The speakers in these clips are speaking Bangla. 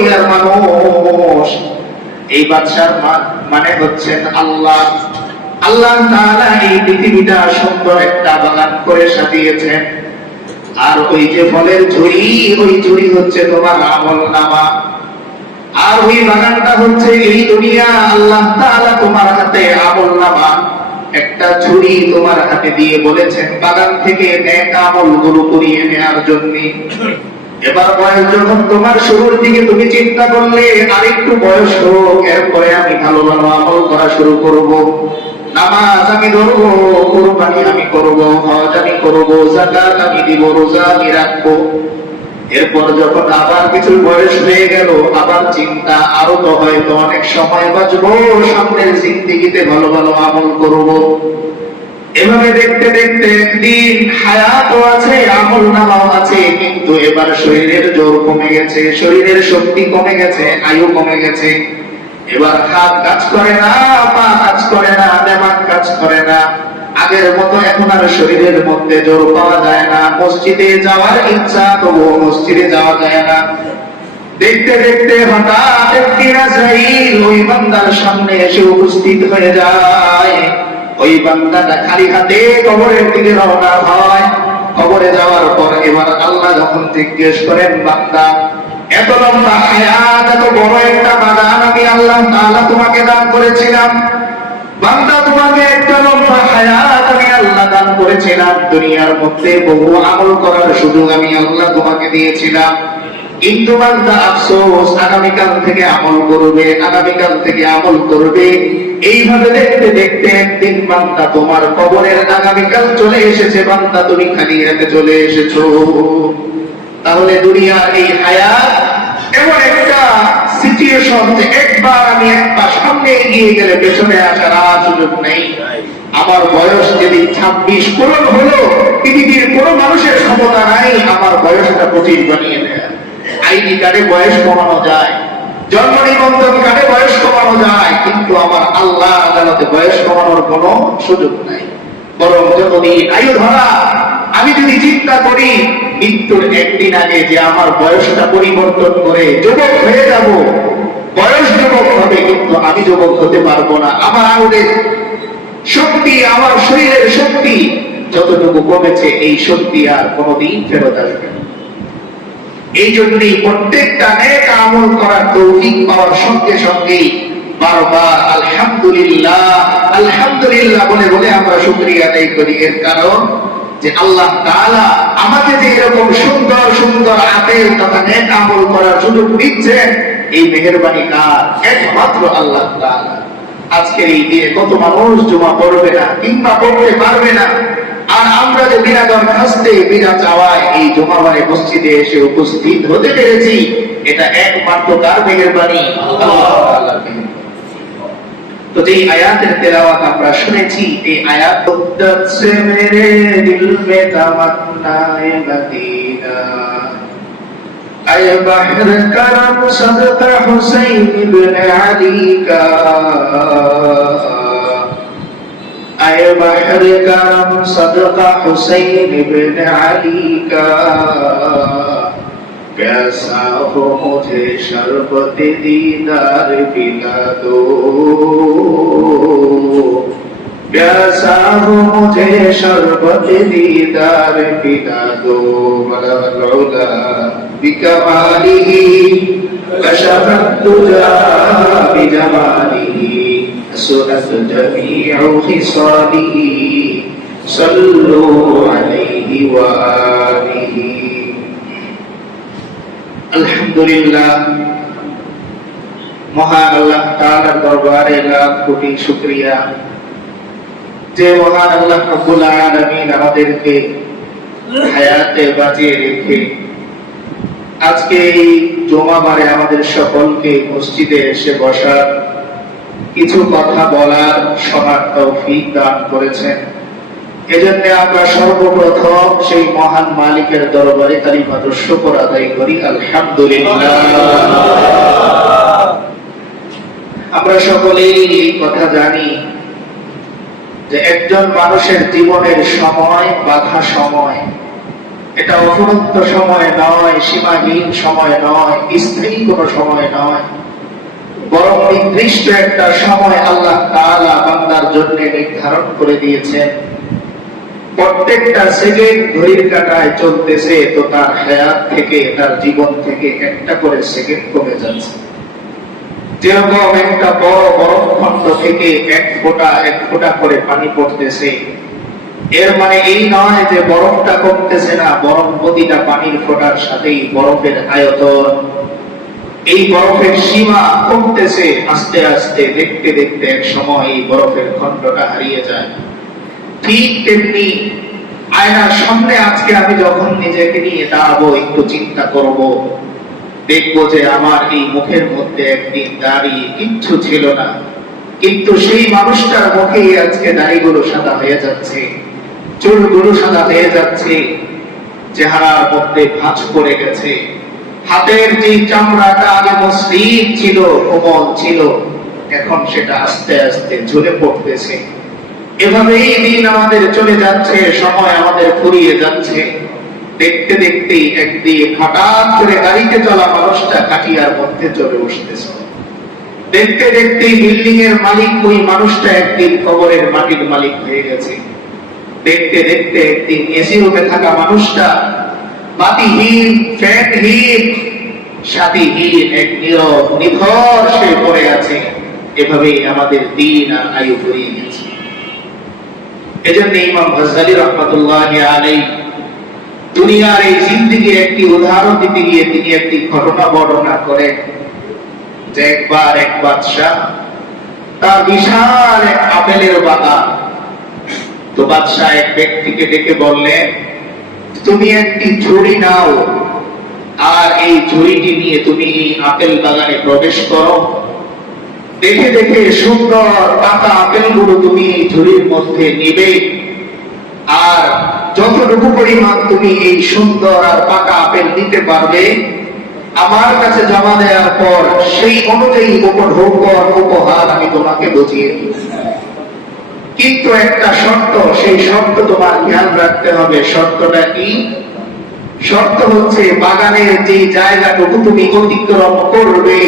দুনিয়ার মানুষ, এই বাদশার মানে হচ্ছেন আল্লাহ। আল্লাহ তাআলা এই পৃথিবীটা সুন্দর একটা বাগান করে সাজিয়েছেন, আর ওই যে ফলের ঝুড়ি, ওই ঝুড়ি হচ্ছে তোমার আমলনামা। আর ওই বাগানটা হচ্ছে এই দুনিয়া। আল্লাহ তাআলা তোমার হাতে আমলনামা একটা ঝুড়ি তোমার হাতে দিয়ে বলেছেন বাগান থেকে নেক আমলগুলো করিয়ে নেওয়ার জন্য। এবার বয়স যখন তোমার শুরুর দিকে, তুমি চিন্তা করলে আরেকটু বয়স হোক, এরপরে আমি ভালো ভালো আমল করা শুরু করব, নামাজ আমি ধরবো, কুরবানি আমি করব, হজ আমি করব, যাকাত আমি দিব, রোজা আমি রাখবো। এরপর যখন আবার কিছু বয়স হয়ে গেল, আবার চিন্তা আরো তো হয়তো অনেক সময় বাঁচবো, সামনের জিন্দেগিতে ভালো ভালো আমল করব। এভাবে দেখতে দেখতে একদিন হায়াতও আছে, আমল নামাও আছে, কিন্তু এবার শরীরের জোর কমে গেছে, শরীরের শক্তি কমে গেছে, আয়ু কমে গেছে। এবার হাত কাজ করে না, পা কাজ করে না, দিমাগ কাজ করে না। আগের মতো এখন আর শরীরের মধ্যে জোর পাওয়া যায় না। মসজিদে যাওয়ার ইচ্ছা, তবুও মসজিদে যাওয়া যায় না। দেখতে দেখতে হঠাৎ একদিন আজরাইল ওই বান্দার সামনে এসে উপস্থিত হয়ে যায়। ওই বান্দাটা খালি হাতে কবরের দিকে রওনা হয়। কবরে যাওয়ার পর এবার আল্লাহ যখন জিজ্ঞেস করেন, বান্দা এত লম্বা হায়াত, এত বড় একটা বাগান আমি আল্লাহ তাআলা তোমাকে দান করেছিলাম। বান্দা তোমাকে একটা লম্বা হায়াত আমি আল্লাহ দান করেছিলাম, দুনিয়ার মধ্যে বহু আমল করার সুযোগ আমি আল্লাহ তোমাকে দিয়েছিলাম। কিন্তু বান্দা আফসোস, আগামীকাল থেকে আমল করবে, আগামীকাল থেকে আমল করবে। এইভাবে দেখতে দেখতে একদিন বান্দা তোমার কবরের আগামীকাল চলে এসেছে। বান্দা তুমি খালি হাতে চলে এসেছো। তাহলে দুনিয়ার এই হায়াত এমন একটা সিচুয়েশন যে একবার আমি একবার সামনে এগিয়ে গেলে পেছনে আসার আর সুযোগ নেই। আমার বয়স যেদিন 26 পূরণ হলো, পৃথিবীর কোনো মানুষের ক্ষমতা নাই আমার বয়সটা 25 বানিয়ে দেয়। আইডি কার্ডে বয়স কমানো যায়, জন্ম নিবন্ধন কার্ডে বয়স কমানো যায়, কিন্তু আমার আল্লাহ আদালতে বয়স কমানোর কোনো সুযোগ নাই। বরং যতদিন আয়ু ধরা, আমি যদি চিন্তা করি মৃত্যুর একদিন আগে যে আমার বয়সটা পরিবর্তন করে যুবক হয়ে যাব, বয়স যুবক হবে, কিন্তু আমি যুবক হতে পারবো না। আমার আঙুলের শক্তি, আমার শরীরের শক্তি যতটুকু কমেছে, এই শক্তি আর কোনোদিন ফেরত আসবে না। এই জন্যই প্রত্যেকটা নেক আমল করার তৌফিক পাওয়ার সঙ্গে সঙ্গেই বারবার আলহামদুলিল্লাহ আলহামদুলিল্লাহ বলে বলে আমরা শুকরিয়া আদায় করি। এর কারণ যে আল্লাহ তাআলা আমাকে যে এরকম সুন্দর সুন্দর আমল তথা নেক আমল করার সুযোগ দিচ্ছেন, এই মেহেরবানি কার? একমাত্র আল্লাহ তাআলা। আজকের এই দিনে কত মানুষ জুমা পড়বে না কিংবা পড়তে পারবে না, আর আমরা যে বিনা দরখাস্তে বিনা চাওয়ায় এই জুমাবারে মসজিদে এসে উপস্থিত হতে পেরেছি, এটা একমাত্র কার মেহেরবানি? আল্লাহ তাআলার মেহেরবানি। তো যে আয়াতের তেলাওয়াত আমরা শুনেছি, এই আয়াত মুদ্দত সে মেরে দিল মে তামান্নায়ে মদিনা, আয়ে বাহর করম সদকা হুসাইন ইবনে আলী কা, আয়ে বাহর করম সদকা হুসাইন ইবনে আলী কা, प्यासा हो मुझे शरबत दीदार पिला दो, प्यासा हो मुझे शरबत दीदार पिला दो, बलगल उला बिकमालिही कशफत तुजा बिजमालिही सुनत जमीउ खिसालिही सल्लु अलैहि व आलिही। আলহামদুলিল্লাহ, মহান আল্লাহ তাআলার দরবারে লাখ কোটি শুকরিয়া যে মহান আল্লাহ রাব্বুল আলামিন আমাদেরকে হায়াতে বাঁচিয়ে রেখে আজকে এই জুমাবারে আমাদের সকলকে মসজিদে এসে বসার, কিছু কথা বলার, শোনার তৌফিক দান করেছেন। এজন্য আমরা সর্বপ্রথম সেই মহান মালিকের দরবারে কালিমাতুশ শুকর আদায় করি, আলহামদুলিল্লাহ। আমরা সকলেই এই কথা জানি যে একজন মানুষের জীবনের সময় বাধা সময়, এটা অফুরন্ত সময় নয়, সীমাহীন সময় নয়, স্থায়ী কোনো সময় নয়, বরং নির্দিষ্ট একটা সময় আল্লাহ তাআলা বান্দার জন্য নির্ধারণ করে দিয়েছেন। প্রত্যেকটা সেকেন্ড ঘড়ির কাঁটায় চলতেছে, তো তার হায়াত থেকে, তার জীবন থেকে একটা করে সেকেন্ড কমে যাচ্ছে। যেরকম একটা বড় বরফখণ্ড থেকে এক ফোঁটা করে পানি পড়তেছে, এর মানে এই নয় যে বরফটা কমতেছে না, বরং প্রতিটা পানির ফোঁটার সাথেই বরফের আয়তন, এই বরফের সীমা কমতেছে আস্তে আস্তে। দেখতে দেখতে এক সময় এই বরফের খণ্ডটা হারিয়ে যায়। ঠিক তেমনি আয়নার সামনে আজকে আমি যখন নিজেকে নিয়ে দাঁড়াবো, একটু চিন্তা করব, দেখবো যে আমার এই মুখের মধ্যে একদিন দাড়ি কিচ্ছু ছিল না, কিন্তু সেই মানুষটার মুখে আজকে দাড়িগুলো সাদা হয়ে যাচ্ছে, চুলগুলো সাদা হয়ে যাচ্ছে, চেহারার মধ্যে ভাঁজ পড়ে গেছে, হাতের যে চামড়াটা আগে মসৃণ ছিল, কোমল ছিল, এখন সেটা আস্তে আস্তে ঝরে পড়তেছে। এভাবেই দিন আমাদের চলে যাচ্ছে, সময় আমাদের ফুরিয়ে যাচ্ছে। দেখতে দেখতেই একদিন হঠাৎ করে গাড়িতে চলা মানুষটা কাটিয়ার মধ্যে চলে বসতেছে। দেখতে দেখতেই বিল্ডিং এর মালিক ওই মানুষটা একদিন কবরের মাটির মালিক হয়ে গেছে। দেখতে দেখতে একদিন এসি রুমে থাকা মানুষটা বাতিহীন, ফ্যানহীন, সাথীহীন, এক নীরব নিথর সে পড়ে আছে। এভাবেই আমাদের দিন আর আয়ু ফুরিয়ে গেছে। এজন্য ইমাম গাজ্জালী রাহমাতুল্লাহি আলাইহি দুনিয়ার এই জিন্দেগীর একটি উদাহরণ দিতে গিয়ে তিনি একটি ঘটনা বর্ণনা করেন যে একবার এক বাদশা, তার বিশাল এক আপেলের বাগান। তো বাদশা এক ব্যক্তিকে ডেকে বললেন, তুমি একটি ঝুড়ি নাও, আর এই ঝুড়িটি নিয়ে তুমি এই আপেল বাগানে প্রবেশ করো। দেখে দেখে সুন্দর পাকা আপেলগুলো তুমি এই ঝুড়ির মধ্যে নিবে, আর যতটুকু পরিমাণ তুমি এই সুন্দর আর পাকা আপেল নিতে পারবে, আমার কাছে জমা দেওয়ার পর সেই অনুযায়ী উপহার আমি তোমাকে বুঝিয়ে দিব। কিন্তু একটা শর্ত, সেই শর্ত তোমার খেয়াল রাখতে হবে। শর্তটা কি? শর্ত হচ্ছে বাগানের যে জায়গাটুকু তুমি অতিক্রম করবে,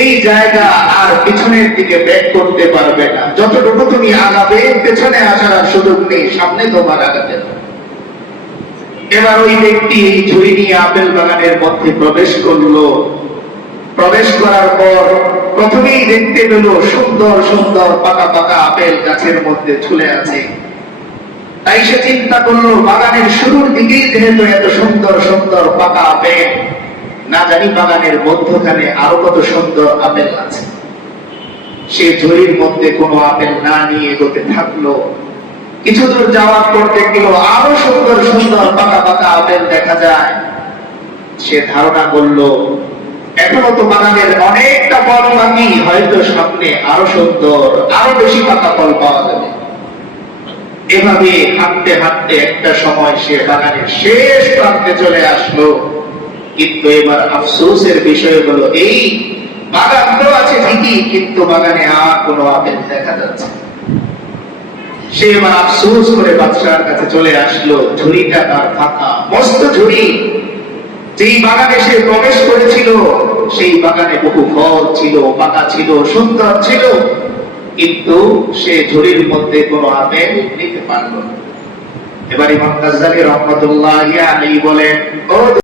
এই জায়গা আর পিছনের দিকে ব্যাক করতে পারবে না। যতটুকু তুমি আগাবে, পেছনে আসার আর সুযোগ নেই, সামনে তোমার আগাতে হবে। এবার ওই ব্যক্তি এই ঝুড়ি নিয়ে আপেল বাগানের মধ্যে প্রবেশ করলো। প্রবেশ করার পর প্রথমেই দেখতে পেল সুন্দর সুন্দর পাকা পাকা আপেল গাছের মধ্যে ঝুলে আছে। তাই সে চিন্তা করলো, বাগানের শুরুর দিকেই যেহেতু এত সুন্দর সুন্দর পাকা আপেল, না জানি বাগানের মধ্যখানে আরো কত সুন্দর আপেল আছে। সে ঝুড়ির মধ্যে কোনো আপেল না নিয়ে এগোতে থাকলো। কিছু দূর যাওয়ার পর দেখলো আরো সুন্দর সুন্দর পাকা পাকা আপেল দেখা যায়। সে ধারণা করলো, এখনো তো বাগানের অনেকটা ফল বাকি, হয়তো সামনে আরো সুন্দর, আরো বেশি পাকা ফল পাওয়া যাবে। এভাবে হাঁটতে হাঁটতে একটা সময় সে বাগানের শেষ প্রান্তে চলে আসলো। কিন্তু এবার আফসোসের বিষয় হলো এই, বাগান তো আছে ঠিকই, কিন্তু বাগানে আর কোনো আপেল দেখা যাচ্ছে। সে এবার আফসোস করে বাদশার কাছে চলে আসলো। ঝুড়িটা তার ফাঁকা, মস্ত ঝুড়ি। যেই বাগানে সে প্রবেশ করেছিল, সেই বাগানে বহু ফল ছিল, পাকা ছিল, সুন্দর ছিল, কিন্তু সে ঝুড়ির মধ্যে কোনো আপেল নিতে পারল না। এবার ইমাম গাজ্জালী রাহমাতুল্লাহি আলাইহি বলেন, ও